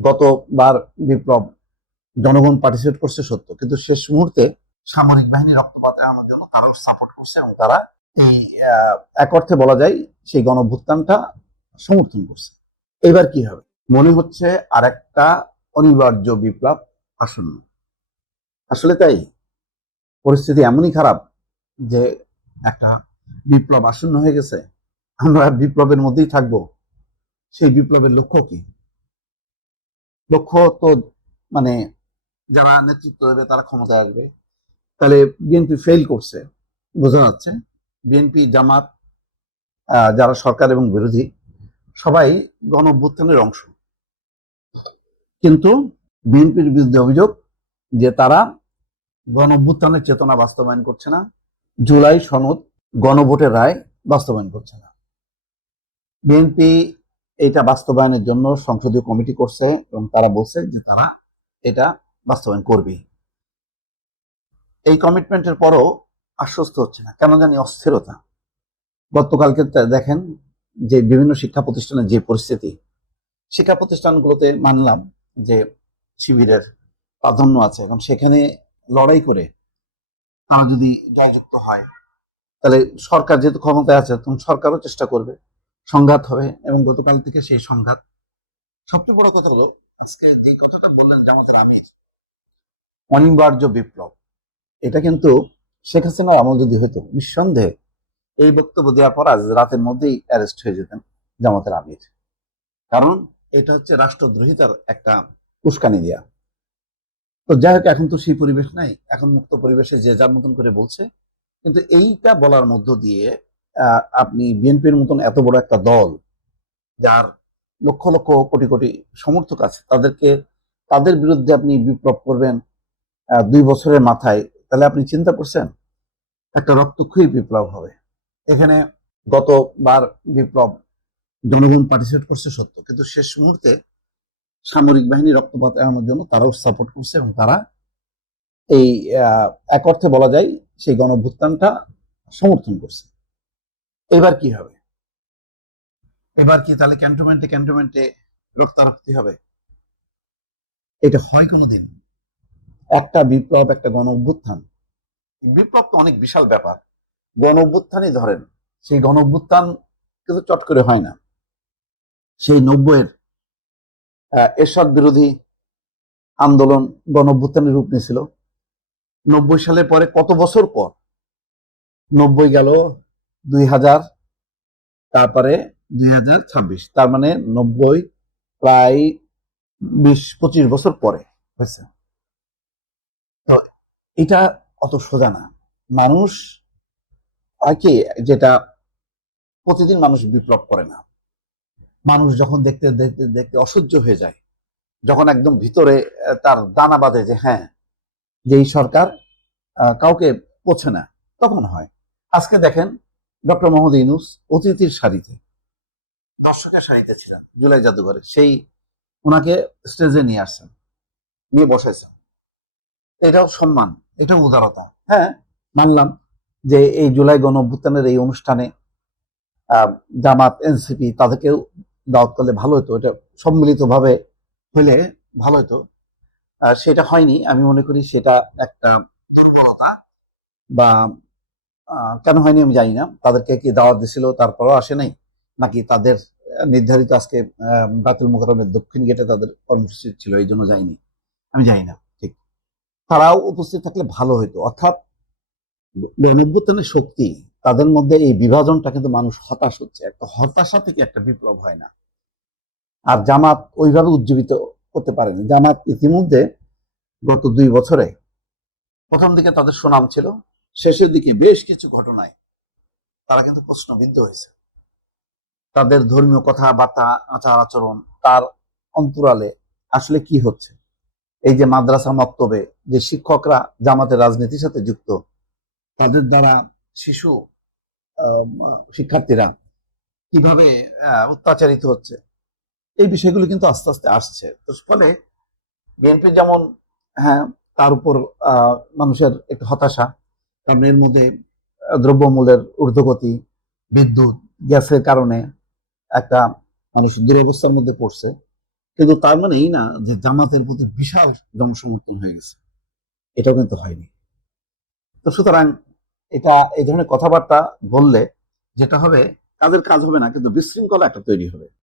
গতবার বিপ্লব জনগণ পার্টিসিপেট করছে সত্য, কিন্তু শেষ মুহূর্তে সামরিক বাহিনী রক্তপাত এড়ানোর জন্য তারাও সাপোর্ট করছে এবং তারা এই এক অর্থে বলা যায় সেই গণঅভ্যুত্থানটা সমর্থন করছে। এবার কি হবে? মনে হচ্ছে আর একটা অনিবার্য বিপ্লব আসন্ন। আসলে তাই, পরিস্থিতি এমনই খারাপ যে একটা বিপ্লব আসন্ন হয়ে গেছে। আমরা বিপ্লবের মধ্যেই থাকবো। সেই বিপ্লবের লক্ষ্য কি? লক্ষ্য তো মানে যারা নেতৃত্ব দেবে তারা ক্ষমতায় আসবে। তাহলে বিএনপি ফেল করছে বোঝা যাচ্ছে। বিএনপি, জামাত, যারা সরকার এবং বিরোধী, সবাই গণ অভ্যুত্থানের অংশ। কিন্তু বিএনপির বিরুদ্ধে অভিযোগ যে তারা গণ অভ্যুত্থানের চেতনা বাস্তবায়ন করছে না, জুলাই সনদ, গণভোটের রায় বাস্তবায়ন করছে না। বিএনপি এটা বাস্তবায়নের জন্য সংসদীয় কমিটি করছে এবং তারা বলছে যে তারা এটা বাস্তবায়ন করবে। এই কমিটমেন্টের পরও আশ্বস্ত হচ্ছে না, কেন জানি অস্থিরতা। গতকালকে দেখেন যে বিভিন্ন শিক্ষা প্রতিষ্ঠানের যে পরিস্থিতি, শিক্ষা প্রতিষ্ঠানগুলোতে মানলাম যে শিবিরের প্রাধান্য আছে এবং সেখানে লড়াই করে তারা যদি জয়যুক্ত হয়, তাহলে সরকার যেহেতু ক্ষমতায় আছে তখন সরকারও চেষ্টা করবে, সংঘাত হবে। এবং গতকাল থেকে সেই সংঘাত। সবচেয়ে বড় কথা হলো আজকে যে কথাটা বললেন জামাতের আমির, অনিবার্য বিপ্লব, এটা কিন্তু শেখ হাসিনার আমল যদি হইতো, নিঃসন্দেহে এই বক্তব্য দেওয়ার পর আজ রাতের মধ্যেই অ্যারেস্ট হয়ে যেতেন জামাতের আমির। কারণ এটা হচ্ছে রাষ্ট্রদ্রোহিতার একটা উস্কানি দেয়া। তো যাই হোক, এখন তো সেই পরিবেশ নাই, এখন মুক্ত পরিবেশে যে যার মতন করে বলছে। কিন্তু এইটা বলার মধ্য দিয়ে আপনি বিএনপির মতন এত বড় একটা দল, যার লক্ষ লক্ষ কোটি কোটি সমর্থক আছে, তাদের বিরুদ্ধে আপনি বিপ্লব করবেন 2 বছরের মাথায়, তাহলে আপনি চিন্তা করছেন একটা রক্তক্ষয়ী বিপ্লব হবে। এখানে গতবার বিপ্লব জনগণ পার্টিসিপেট করছে সত্য, কিন্তু শেষ মুহূর্তে সামরিক বাহিনী রক্তপাত এড়ানোর জন্য তারাও সাপোর্ট করছে এবং তারা এই এক অর্থে বলা যায় সেই গণঅভ্যুত্থানটা সমর্থন করছে। এবার কি হবে? এবার কি তাহলে ক্যান্টনমেন্টে ক্যান্টনমেন্টে রক্তারক্তি হবে? এটা হয় কোনোদিন? একটা বিপ্লব, একটা গণ অভ্যুত্থান, বিপ্লব তো অনেক বিশাল ব্যাপার। গণ অভ্যুত্থানই ধরেন, সেই গণ অভ্যুত্থান কিন্তু চট করে হয় না। সেই 90-এর এরশাদ বিরোধী আন্দোলন গণ অভ্যুত্থানের রূপ নিয়েছিল। 90 সালের পরে কত বছর পর, 90 গেল, 2000, তারপরে 2026, তার মানে 90 প্রায় 20-25 বছর পরে হয়েছে। তো এটা অত সোজা না। মানুষ হয় কি, যেটা প্রতিদিন মানুষ বিপ্লব করে না। মানুষ যখন দেখতে দেখতে দেখতে অসহ্য হয়ে যায়, যখন একদম ভিতরে তার দানা বাঁধে যে হ্যাঁ, যে এই সরকার কাউকে পোছে না, তখন হয়। আজকে দেখেন ডক্টর মোহাম্মদ ইউনূস অতিথির সারিতে, দর্শকের সারিতে ছিলেন জুলাই জাদুঘরে, সেই ওনাকে স্টেজে নিয়ে আসছেন, নিয়ে বসাইছেন। এটাও সম্মান, এটাও উদারতা। হ্যাঁ, মানলাম যে এই জুলাই গণ অভ্যুত্থানের এই অনুষ্ঠানে জামাত, এনসিপি তাদেরকেও দাওয়াত করলে ভালো হতো, এটা সম্মিলিতভাবে হলে ভালো হতো। সেটা হয়নি। আমি মনে করি সেটা একটা দুর্বলতা, বা কেন হয়নি আমি জানি না। তাদেরকে কি দাওয়াত দিছিল তারপরও আসে নাই, নাকি তাদের নির্ধারিত আজকে বায়তুল মোকাররমের দক্ষিণ গেটে তাদের কর্মসূচি ছিল এই জন্য যায়নি, আমি জানি না ঠিক। তারাও উপস্থিত থাকলে ভালো হতো। অর্থাৎ গণঅভ্যুত্থানের শক্তি, তাদের মধ্যে এই বিভাজনটা, কিন্তু মানুষ হতাশ হচ্ছে, একটা হতাশা থেকে একটা বিপ্লব হয় না। আর জামাত ওইভাবে উজ্জীবিত করতে পারেনি। জামাত ইতিমধ্যে গত 2 বছরে, প্রথম দিকে তাদের সুনাম ছিল, শেষের দিকে বেশ কিছু ঘটনায় তারা কিন্তু প্রশ্নবিদ্ধ হয়েছে। তাদের ধর্মীয় কথাবার্তা, আচার আচরণ, তার অন্তরালে আসলে কি হচ্ছে। এই যে মাদ্রাসা মক্তবে যে শিক্ষকরা জামাতের রাজনীতির সাথে যুক্ত, তাদের দ্বারা শিশু শিক্ষার্থীরা কিভাবে অত্যাচারিত হচ্ছে, এই বিষয়গুলো কিন্তু আস্তে আস্তে আসছে। তো ফলে বিএনপি যেমন, হ্যাঁ, তার উপর মানুষের একটু হতাশা, কারণ এর মধ্যে দ্রব্যমূল্যের ঊর্ধ্বগতি, বিদ্যুৎ, গ্যাসের কারণে একটা মানুষ দুরবস্থার মধ্যে পড়ছে। কিন্তু তার মানে এই না যে জামাতের প্রতি বিশাল জনসমর্থন হয়ে গেছে, এটাও কিন্তু হয়নি। তো সুতরাং এটা এই ধরনের কথাবার্তা বললে যেটা হবে, কাজের কাজ হবে না, কিন্তু বিশৃঙ্খলা একটা তৈরি হবে।